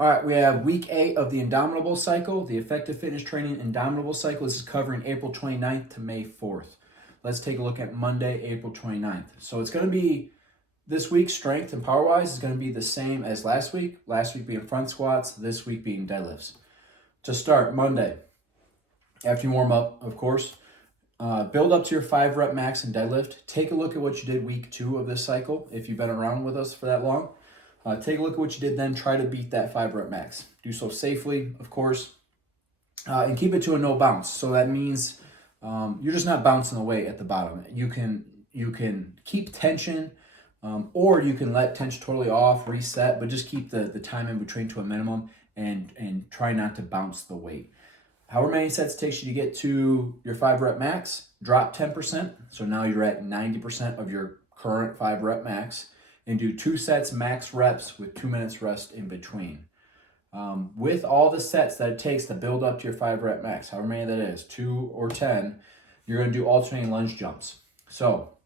All right, we have week 8 of the Indomitable cycle, the Effective Fitness Training Indomitable cycle. This is covering April 29th to May 4th. Let's take a look at Monday, April 29th. So it's going to be, this week's strength and power-wise is going to be the same as last week. Last week being front squats, this week being deadlifts. To start, Monday, after you warm up, of course, build up to your 5 rep max in deadlift. Take a look at what you did week 2 of this cycle, if you've been around with us for that long. Take a look at what you did then. Try to beat that 5 rep max. Do so safely, of course, and keep it to a no bounce. So that means you're just not bouncing away at the bottom. You can keep tension, or you can let tension totally off, reset, but just keep the time in between to a minimum and try not to bounce the weight. However many sets it takes you to get to your 5 rep max, drop 10%. So now you're at 90% of your current 5 rep max. And do 2 sets max reps with 2 minutes rest in between. With all the sets that it takes to build up to your 5 rep max, however many that is, 2 or 10, you're going to do alternating lunge jumps. So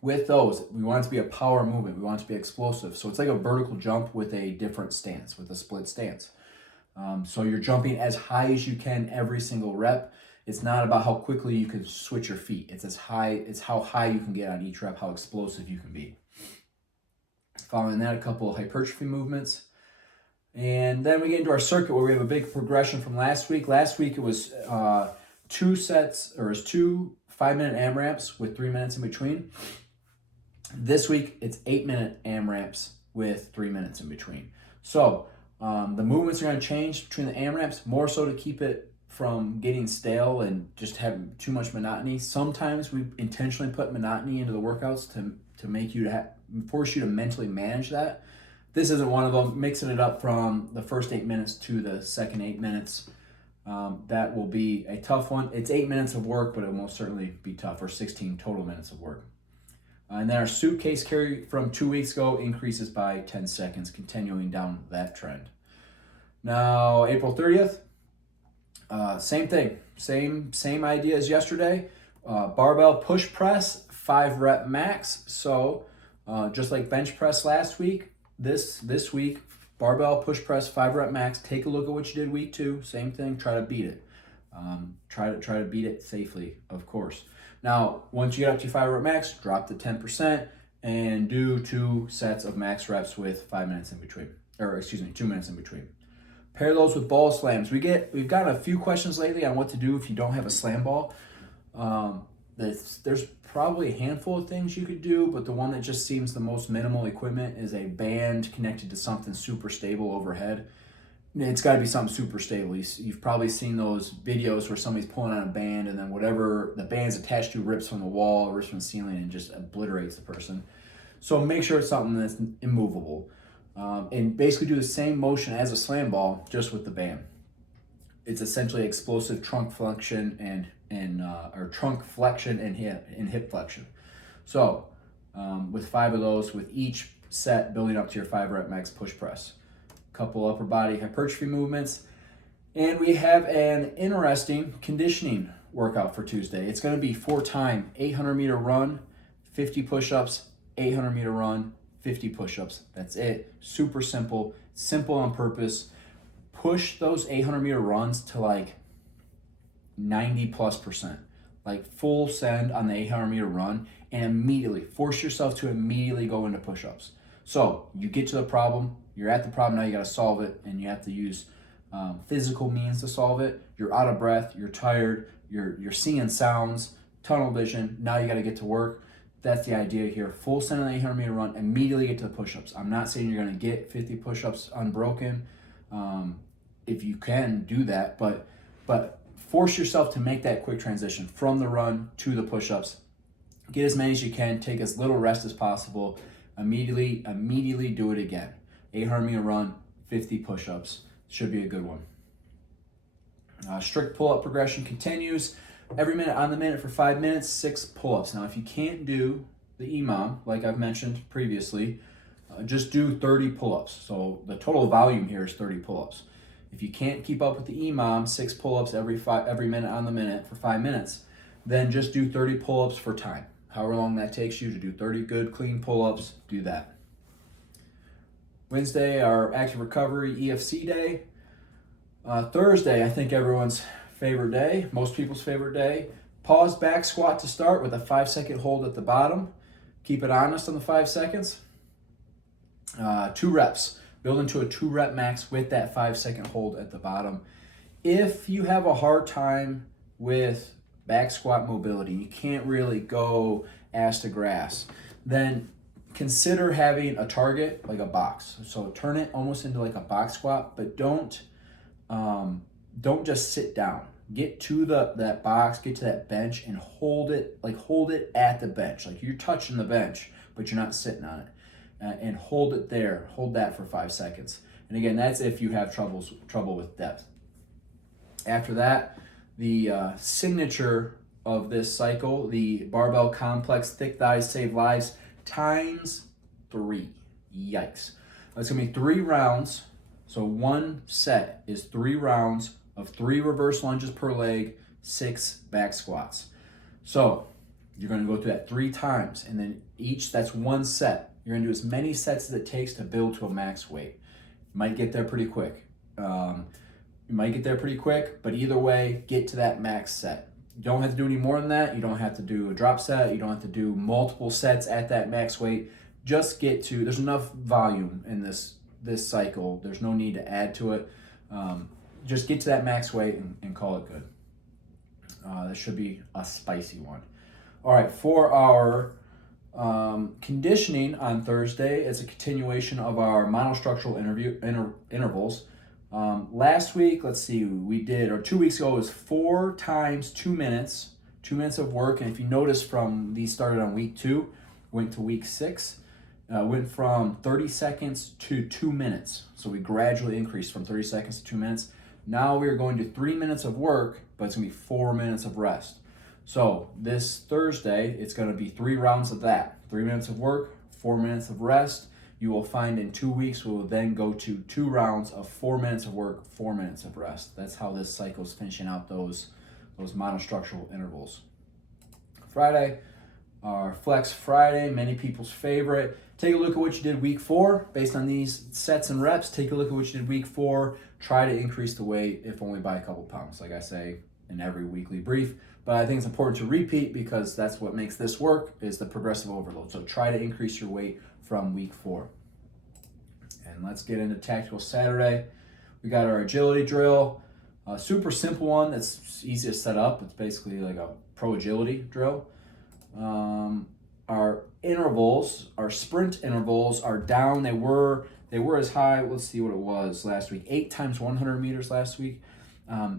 with those, we want it to be a power movement. We want it to be explosive. So it's like a vertical jump with a different stance, with a split stance. So you're jumping as high as you can every single rep. It's not about how quickly you can switch your feet. It's how high you can get on each rep, how explosive you can be. Following that, a couple of hypertrophy movements. And then we get into our circuit where we have a big progression from last week. Last week it was 2 sets, or it was 2 5-minute AMRAPs with 3 minutes in between. This week it's 8-minute AMRAPs with 3 minutes in between. So the movements are going to change between the AMRAPs, more so to keep it from getting stale and just having too much monotony. Sometimes we intentionally put monotony into the workouts to make you force you to mentally manage that. This isn't one of them. Mixing it up from the first 8 minutes to the second 8 minutes, that will be a tough one. It's 8 minutes of work, but it will most certainly be tough, or 16 total minutes of work. And then our suitcase carry from 2 weeks ago increases by 10 seconds, continuing down that trend. Now, April 30th, same thing, same idea as yesterday. Barbell push press, 5 rep max. So just like bench press last week, this week, barbell push press, 5 rep max. Take a look at what you did week 2. Same thing. Try to beat it. Try to beat it safely, of course. Now, once you get up to your 5 rep max, drop to 10% and do 2 sets of max reps with 5 minutes in between, 2 minutes in between. Pair those with ball slams. We've gotten a few questions lately on what to do if you don't have a slam ball. There's probably a handful of things you could do, but the one that just seems the most minimal equipment is a band connected to something super stable overhead. It's got to be something super stable. You've probably seen those videos where somebody's pulling on a band and then whatever the band's attached to rips from the wall, rips from the ceiling, and just obliterates the person. So make sure it's something that's immovable. And basically do the same motion as a slam ball, just with the band. It's essentially explosive trunk flexion or trunk flexion and hip flexion. So with 5 of those, with each set building up to your 5 rep max push press. Couple upper body hypertrophy movements. And we have an interesting conditioning workout for Tuesday. It's going to be 4-time 800-meter run, 50 push-ups, 800-meter run, 50 push-ups. That's it. Super simple on purpose. Push those 800-meter runs to like 90+%, like full send on the 800-meter run, and immediately force yourself to immediately go into push-ups. So you get to the problem, you're at the problem, now you got to solve it, and you have to use physical means to solve it. You're out of breath, you're tired, you're seeing sounds, tunnel vision, now you got to get to work. That's the idea here. Full send on the 800-meter run, immediately get to the push-ups. I'm not saying you're going to get 50 push-ups unbroken. If you can, do that, but force yourself to make that quick transition from the run to the push-ups. Get as many as you can, take as little rest as possible. Immediately do it again. 800-meter run, 50 push-ups. Should be a good one. Strict pull-up progression continues. Every minute on the minute for 5 minutes, 6 pull-ups. Now, if you can't do the EMOM, like I've mentioned previously, just do 30 pull-ups. So the total volume here is 30 pull-ups. If you can't keep up with the EMOM, 6 pull-ups every minute on the minute for 5 minutes, then just do 30 pull-ups for time. However long that takes you to do 30 good, clean pull-ups, do that. Wednesday, our active recovery EFC day. Thursday, I think everyone's favorite day, most people's favorite day. Pause back squat to start with a 5-second hold at the bottom. Keep it honest on the 5 seconds. 2 reps. Build into a 2-rep max with that 5-second hold at the bottom. If you have a hard time with back squat mobility, you can't really go ass to grass, then consider having a target like a box. So turn it almost into like a box squat, but don't just sit down. Get to that box, get to that bench, and hold it at the bench. Like you're touching the bench, but you're not sitting on it. And hold it there. Hold that for 5 seconds. And again, that's if you have trouble with depth. After that, the signature of this cycle, the barbell complex thick thighs save lives times 3. Yikes. It's going to be 3 rounds. So one set is 3 rounds of 3 reverse lunges per leg, 6 back squats. So you're going to go through that 3 times, and then that's one set. You're going to do as many sets as it takes to build to a max weight. You might get there pretty quick. But either way, get to that max set. You don't have to do any more than that. You don't have to do a drop set. You don't have to do multiple sets at that max weight. Just get to, there's enough volume in this cycle. There's no need to add to it. Just get to that max weight and call it good. That should be a spicy one. All right, for our conditioning on Thursday, it's a continuation of our monostructural intervals. Last week, let's see, we did, or 2 weeks ago, it was 4 times 2 minutes, 2 minutes of work. And if you notice from these started on week 2, went to week 6, went from 30 seconds to 2 minutes. So we gradually increased from 30 seconds to 2 minutes. Now we're going to 3 minutes of work, but it's going to be 4 minutes of rest. So this Thursday, it's going to be 3 rounds of that. 3 minutes of work, 4 minutes of rest. You will find in 2 weeks, we will then go to 2 rounds of 4 minutes of work, 4 minutes of rest. That's how this cycle is finishing out those monostructural intervals. Friday, our Flex Friday, many people's favorite. Take a look at what you did week 4. Based on these sets and reps, take a look at what you did week 4. Try to increase the weight, if only by a couple pounds, like I say in every weekly brief. But I think it's important to repeat because that's what makes this work, is the progressive overload. So try to increase your weight from week 4. And let's get into Tactical Saturday. We got our agility drill, a super simple one that's easy to set up. It's basically like a pro agility drill. Our intervals, our sprint intervals are down. They were as high, let's see what it was last week, 8 times 100 meters last week.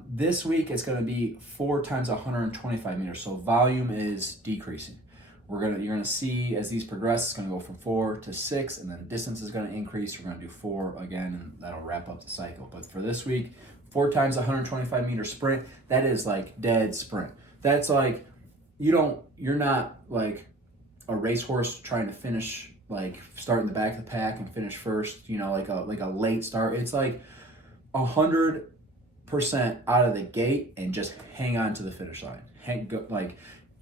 This week it's going to be 4 times 125 meters. So volume is decreasing. You're gonna see as these progress, it's gonna go from 4 to 6, and then the distance is gonna increase. We're gonna do 4 again, and that'll wrap up the cycle. But for this week, 4 times 125 meter sprint. That is like dead sprint. That's like you're not like a racehorse trying to finish, like start in the back of the pack and finish first. Like a late start. It's like 100% out of the gate and just hang on to the finish line.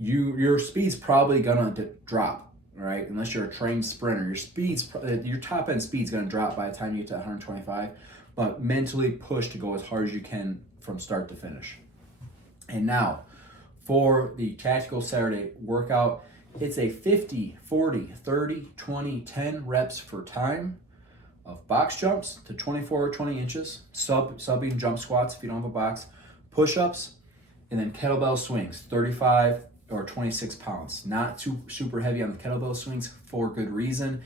Your speed's probably gonna drop, right? Unless you're a trained sprinter, your top end speed's gonna drop by the time you get to 125. But mentally push to go as hard as you can from start to finish. And now, for the Tactical Saturday workout, it's a 50, 40, 30, 20, 10 reps for time of box jumps to 24 or 20 inches, subbing jump squats if you don't have a box, push-ups, and then kettlebell swings, 35 or 26 pounds. Not too super heavy on the kettlebell swings for good reason,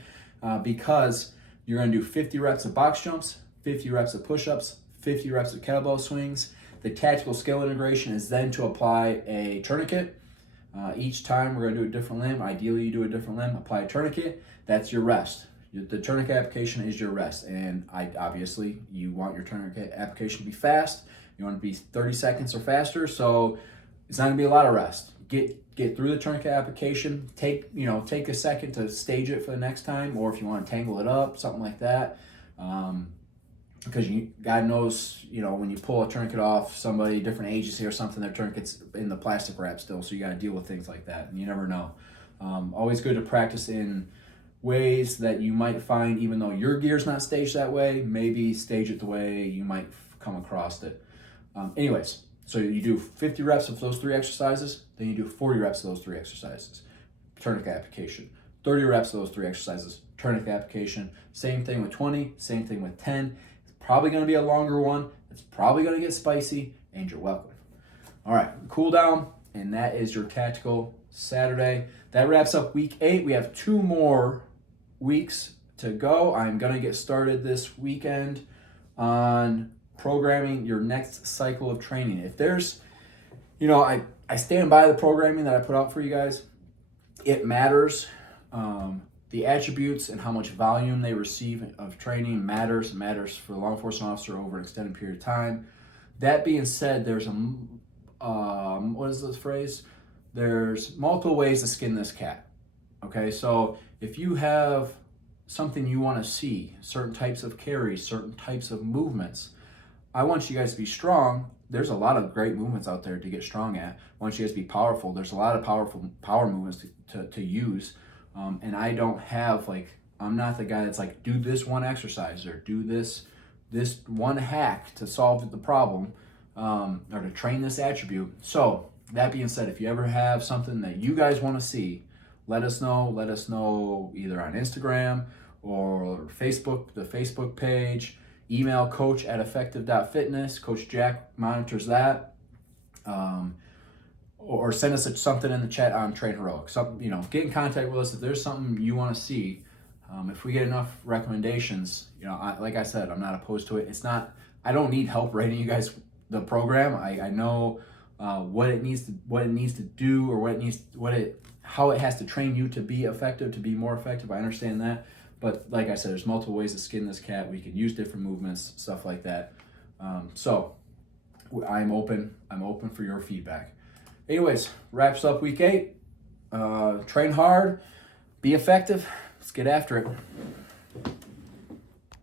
because you're going to do 50 reps of box jumps, 50 reps of push-ups, 50 reps of kettlebell swings. The tactical skill integration is then to apply a tourniquet. Each time we're going to do a different limb. Ideally, you do a different limb, apply a tourniquet. That's your rest. The tourniquet application is your rest. And obviously, you want your tourniquet application to be fast. You want it to be 30 seconds or faster. So it's not going to be a lot of rest. Get through the tourniquet application. Take a second to stage it for the next time, or if you want to tangle it up, something like that. Because God knows, when you pull a tourniquet off somebody different agency or something, their tourniquet's in the plastic wrap still, so you got to deal with things like that, and you never know. Always good to practice in ways that you might find, even though your gear's not staged that way, maybe stage it the way you might come across it. Anyways, so you do 50 reps of those 3 exercises, then you do 40 reps of those 3 exercises. Tourniquet application. 30 reps of those 3 exercises. Tourniquet application. Same thing with 20, same thing with 10. It's probably going to be a longer one. It's probably going to get spicy, and you're welcome. All right, cool down, and that is your tactical Saturday. That wraps up week 8. We have 2 more weeks to go. I'm going to get started this weekend on programming your next cycle of training. If there's, I stand by the programming that I put out for you guys. It matters. The attributes and how much volume they receive of training matters for the law enforcement officer over an extended period of time. That being said, there's what is this phrase? There's multiple ways to skin this cat. Okay, so if you have something you want to see, certain types of carries, certain types of movements, I want you guys to be strong. There's a lot of great movements out there to get strong at. I want you guys to be powerful. There's a lot of power movements to use. And I don't have I'm not the guy that's like, do this one exercise or do this one hack to solve the problem, or to train this attribute. So that being said, if you ever have something that you guys want to see, let us know. Let us know either on Instagram or Facebook, the Facebook page. Email coach@effective.fitness. Coach Jack monitors that. Or send us something in the chat on Train Heroic. Get in contact with us if there's something you want to see. If we get enough recommendations, like I said, I'm not opposed to it. I don't need help writing you guys the program. I know what it needs to do, or how it has to train you to be effective, to be more effective. I understand that, but like I said, there's multiple ways to skin this cat. We can use different movements, stuff like that. So I'm open for your feedback. Anyways, wraps up week 8. Train hard, be effective. Let's get after it.